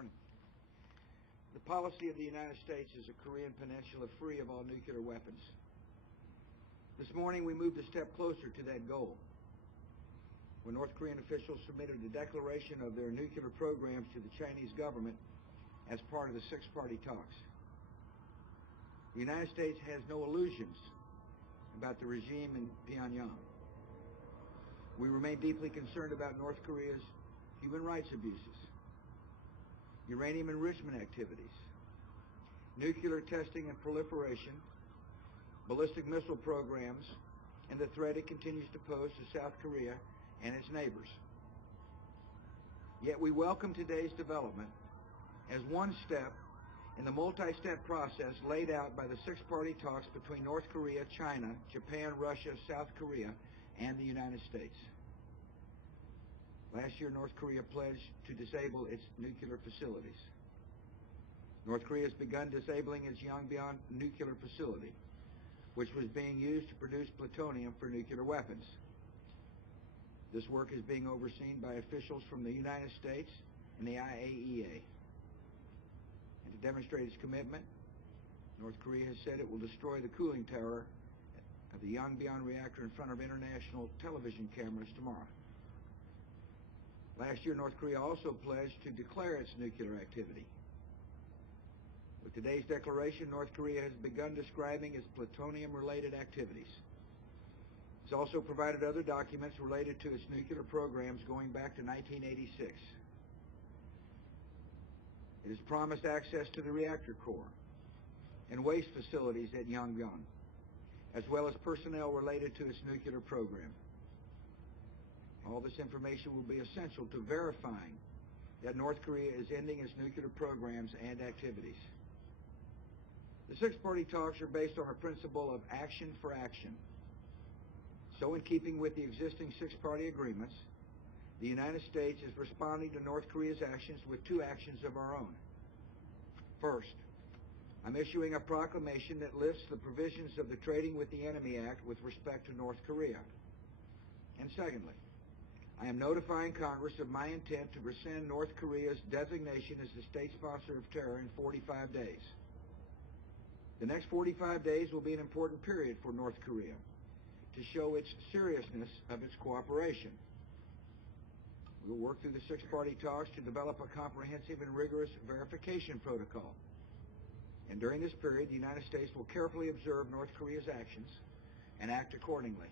morning. The policy of the United States is a Korean peninsula free of all nuclear weapons. This morning we moved a step closer to that goal when North Korean officials submitted a declaration of their nuclear programs to the Chinese government as part of the six-party talks. The United States has no illusions about the regime in Pyongyang. We remain deeply concerned about North Korea's human rights abuses, uranium enrichment activities, nuclear testing and proliferation, ballistic missile programs, and the threat it continues to pose to South Korea and its neighbors. Yet we welcome today's development as one step in the multi-step process laid out by the six-party talks between North Korea, China, Japan, Russia, South Korea, and the United States. Last year, North Korea pledged to disable its nuclear facilities. North Korea has begun disabling its Yongbyon nuclear facility, which was being used to produce plutonium for nuclear weapons. This work is being overseen by officials from the United States and the IAEA. And to demonstrate its commitment, North Korea has said it will destroy the cooling tower of the Yongbyon reactor in front of international television cameras tomorrow. Last year, North Korea also pledged to declare its nuclear activity. With today's declaration, North Korea has begun describing its plutonium-related activities. It's also provided other documents related to its nuclear programs going back to 1986. It has promised access to the reactor core and waste facilities at Yongbyon, as well as personnel related to its nuclear program. All this information will be essential to verifying that North Korea is ending its nuclear programs and activities. The six-party talks are based on a principle of action for action. So in keeping with the existing six-party agreements, the United States is responding to North Korea's actions with two actions of our own. First, I'm issuing a proclamation that lifts the provisions of the Trading with the Enemy Act with respect to North Korea. And secondly, I am notifying Congress of my intent to rescind North Korea's designation as the state sponsor of terror in 45 days. The next 45 days will be an important period for North Korea to show its seriousness of its cooperation. We will work through the six-party talks to develop a comprehensive and rigorous verification protocol. And during this period, the United States will carefully observe North Korea's actions and act accordingly.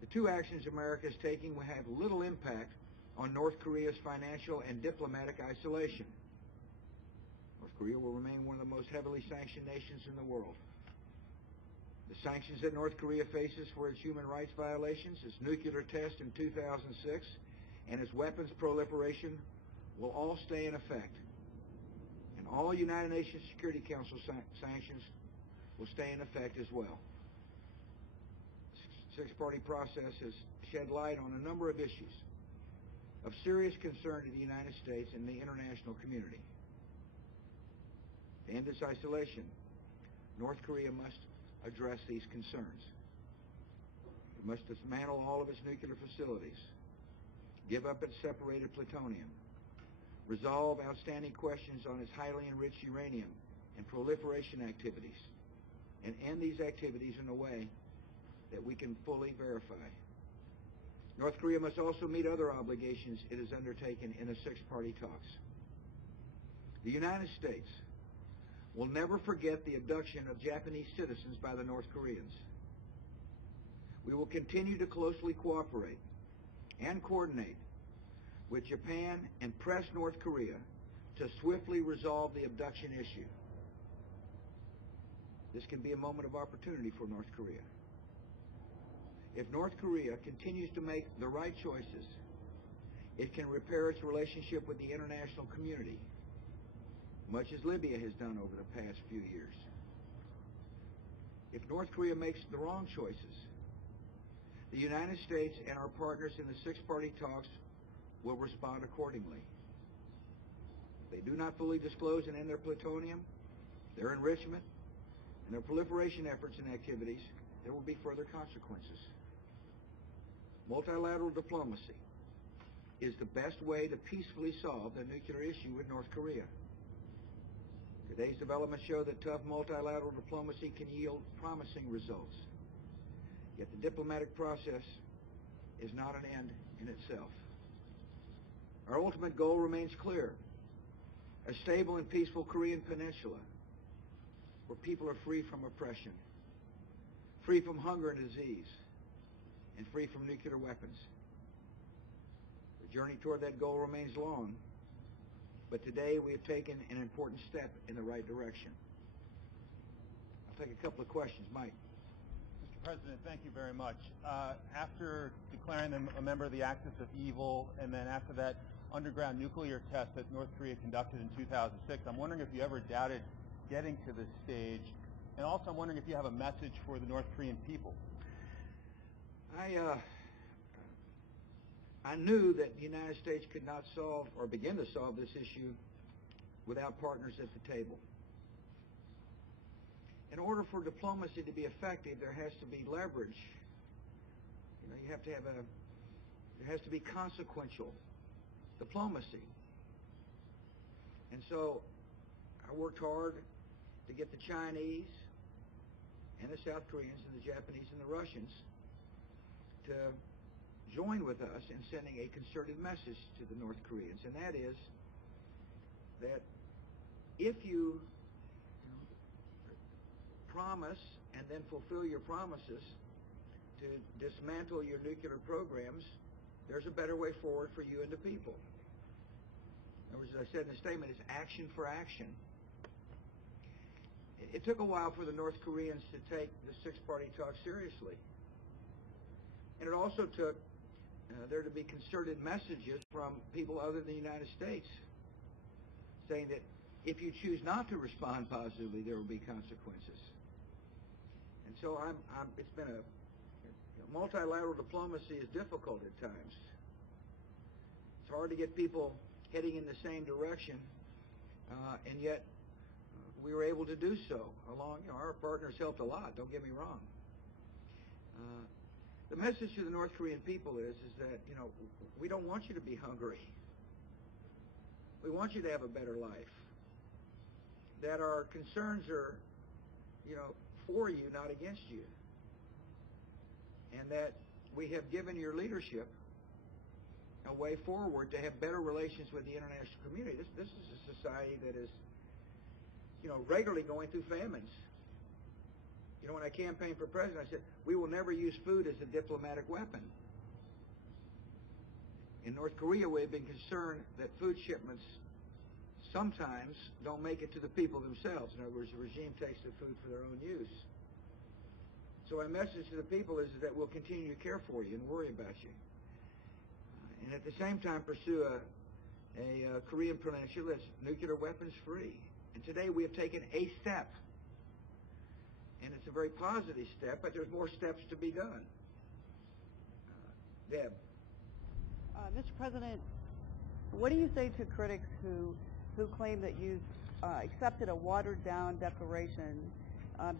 The two actions America is taking will have little impact on North Korea's financial and diplomatic isolation. North Korea will remain one of the most heavily sanctioned nations in the world. The sanctions that North Korea faces for its human rights violations, its nuclear test in 2006, and its weapons proliferation will all stay in effect. And all United Nations Security Council sanctions will stay in effect as well. The six-party process has shed light on a number of issues of serious concern to the United States and the international community. To end its isolation, North Korea must address these concerns. It must dismantle all of its nuclear facilities, give up its separated plutonium, resolve outstanding questions on its highly enriched uranium and proliferation activities, and end these activities in a way that we can fully verify. North Korea must also meet other obligations it has undertaken in the six-party talks. The United States will never forget the abduction of Japanese citizens by the North Koreans. We will continue to closely cooperate and coordinate with Japan and press North Korea to swiftly resolve the abduction issue. This can be a moment of opportunity for North Korea. If North Korea continues to make the right choices, it can repair its relationship with the international community, much as Libya has done over the past few years. If North Korea makes the wrong choices, the United States and our partners in the six-party talks will respond accordingly. If they do not fully disclose and end their plutonium, their enrichment, and their proliferation efforts and activities, there will be further consequences. Multilateral diplomacy, is the best way to peacefully solve the nuclear issue with North Korea. Today's developments show that tough multilateral diplomacy can yield promising results. Yet the diplomatic process is not an end in itself. Our ultimate goal remains clear: a stable and peaceful Korean peninsula where people are free from oppression, free from hunger and disease, and free from nuclear weapons. The journey toward that goal remains long, but today we have taken an important step in the right direction. I'll take a couple of questions. Mike. Mr. President, thank you very much. After declaring them a member of the Axis of Evil, and then after that underground nuclear test that North Korea conducted in 2006, I'm wondering if you ever doubted getting to this stage, and also I'm wondering if you have a message for the North Korean people. I knew that the United States could not solve or begin to solve this issue without partners at the table. In order for diplomacy to be effective, there has to be leverage. You have to have there has to be consequential diplomacy. And so I worked hard to get the Chinese and the South Koreans and the Japanese and the Russians to join with us in sending a concerted message to the North Koreans, and that is that if you promise and then fulfill your promises to dismantle your nuclear programs, there's a better way forward for you and the people. In other words, as I said in the statement, it's action for action. It took a while for the North Koreans to take the six-party talk seriously. And it also took there to be concerted messages from people other than the United States saying that if you choose not to respond positively, there will be consequences. And so it's been multilateral diplomacy is difficult at times. It's hard to get people heading in the same direction, and yet we were able to do so. Our partners helped a lot, don't get me wrong. The message to the North Korean people is that, we don't want you to be hungry. We want you to have a better life. That our concerns are, for you, not against you. And that we have given your leadership a way forward to have better relations with the international community. This is a society that is, regularly going through famines. When I campaigned for president, I said, we will never use food as a diplomatic weapon. In North Korea, we have been concerned that food shipments sometimes don't make it to the people themselves. In other words, the regime takes the food for their own use. So my message to the people is that we'll continue to care for you and worry about you. And at the same time, pursue a Korean peninsula that's nuclear weapons free. And today we have taken a step. And it's a very positive step, but there's more steps to be done. Deb. Mr. President, what do you say to critics who claim that you've accepted a watered-down declaration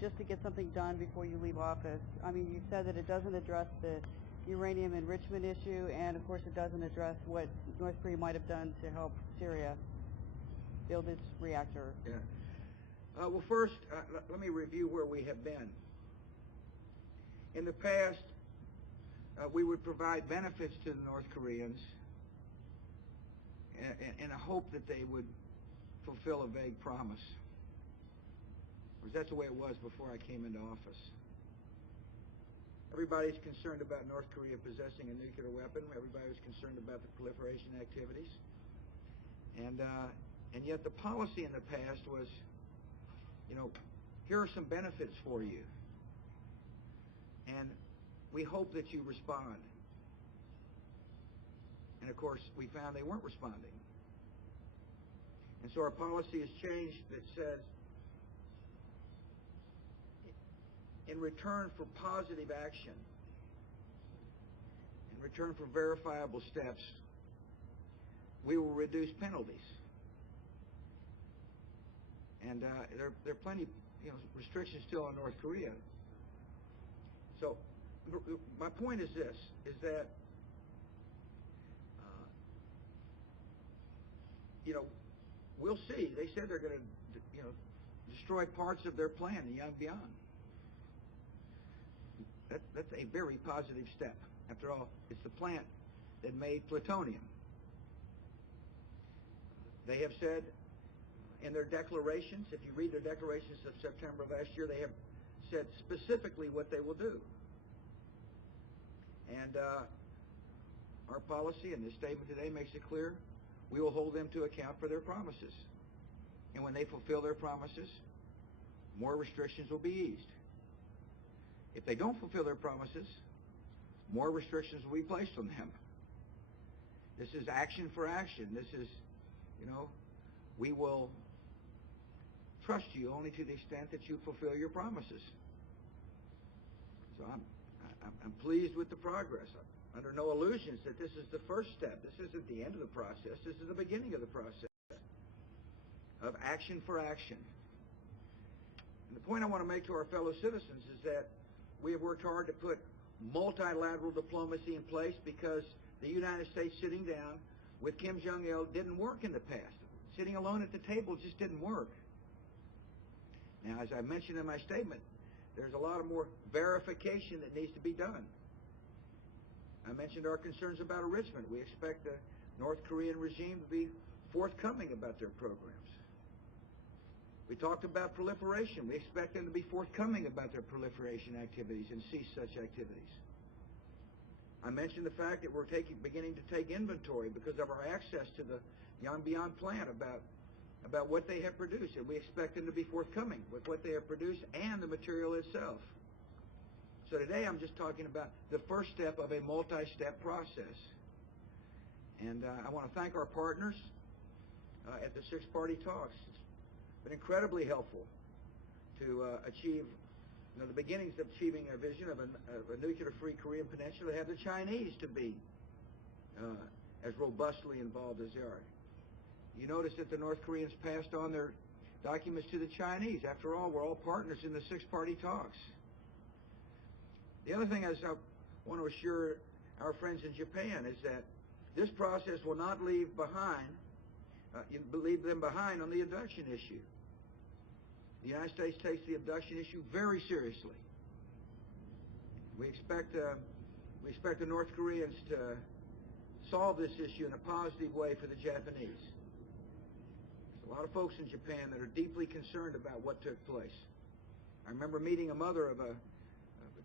just to get something done before you leave office? I mean, you said that it doesn't address the uranium enrichment issue, and of course it doesn't address what North Korea might have done to help Syria build its reactor. Yeah. Well, first, let me review where we have been. In the past, we would provide benefits to the North Koreans in a hope that they would fulfill a vague promise. Because that's the way it was before I came into office. Everybody's concerned about North Korea possessing a nuclear weapon. Everybody was concerned about the proliferation activities. And yet the policy in the past was, here are some benefits for you. And we hope that you respond. And of course, we found they weren't responding. And so our policy has changed that says, in return for positive action, in return for verifiable steps, we will reduce penalties. And there are plenty, restrictions still on North Korea. So my point is this, is that we'll see. They said they're going to, destroy parts of their plan in Yongbyon. That's a very positive step. After all, it's the plant that made plutonium. They have said in their declarations, if you read their declarations of September of last year, they have said specifically what they will do. And our policy in this statement today makes it clear we will hold them to account for their promises. And when they fulfill their promises, more restrictions will be eased. If they don't fulfill their promises, more restrictions will be placed on them. This is action for action. This is, we will trust you only to the extent that you fulfill your promises. So I'm pleased with the progress. I'm under no illusions that this is the first step. This isn't the end of the process. This is the beginning of the process of action for action. And the point I want to make to our fellow citizens is that we have worked hard to put multilateral diplomacy in place because the United States sitting down with Kim Jong-il didn't work in the past. Sitting alone at the table just didn't work. Now, as I mentioned in my statement, there's a lot of more verification that needs to be done. I mentioned our concerns about enrichment. We expect the North Korean regime to be forthcoming about their programs. We talked about proliferation. We expect them to be forthcoming about their proliferation activities and cease such activities. I mentioned the fact that we're beginning to take inventory because of our access to the Yongbyon plant about what they have produced, and we expect them to be forthcoming with what they have produced and the material itself. So today I'm just talking about the first step of a multi-step process. And I want to thank our partners at the six-party talks. It's been incredibly helpful to achieve the beginnings of achieving a vision of a nuclear-free Korean peninsula, to have the Chinese to be as robustly involved as they are. You notice that the North Koreans passed on their documents to the Chinese. After all, we're all partners in the six-party talks. The other thing is I want to assure our friends in Japan is that this process will not leave them behind on the abduction issue. The United States takes the abduction issue very seriously. We expect the North Koreans to solve this issue in a positive way for the Japanese. There's a lot of folks in Japan that are deeply concerned about what took place. I remember meeting a mother of a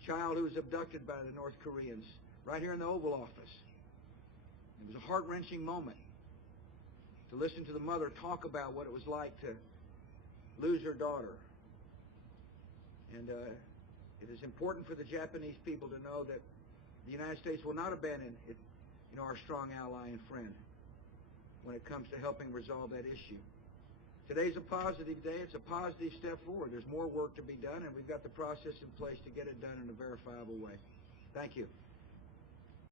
child who was abducted by the North Koreans right here in the Oval Office. It was a heart-wrenching moment to listen to the mother talk about what it was like to lose her daughter. And it is important for the Japanese people to know that the United States will not abandon our strong ally and friend when it comes to helping resolve that issue. Today's a positive day. It's a positive step forward. There's more work to be done, and we've got the process in place to get it done in a verifiable way. Thank you.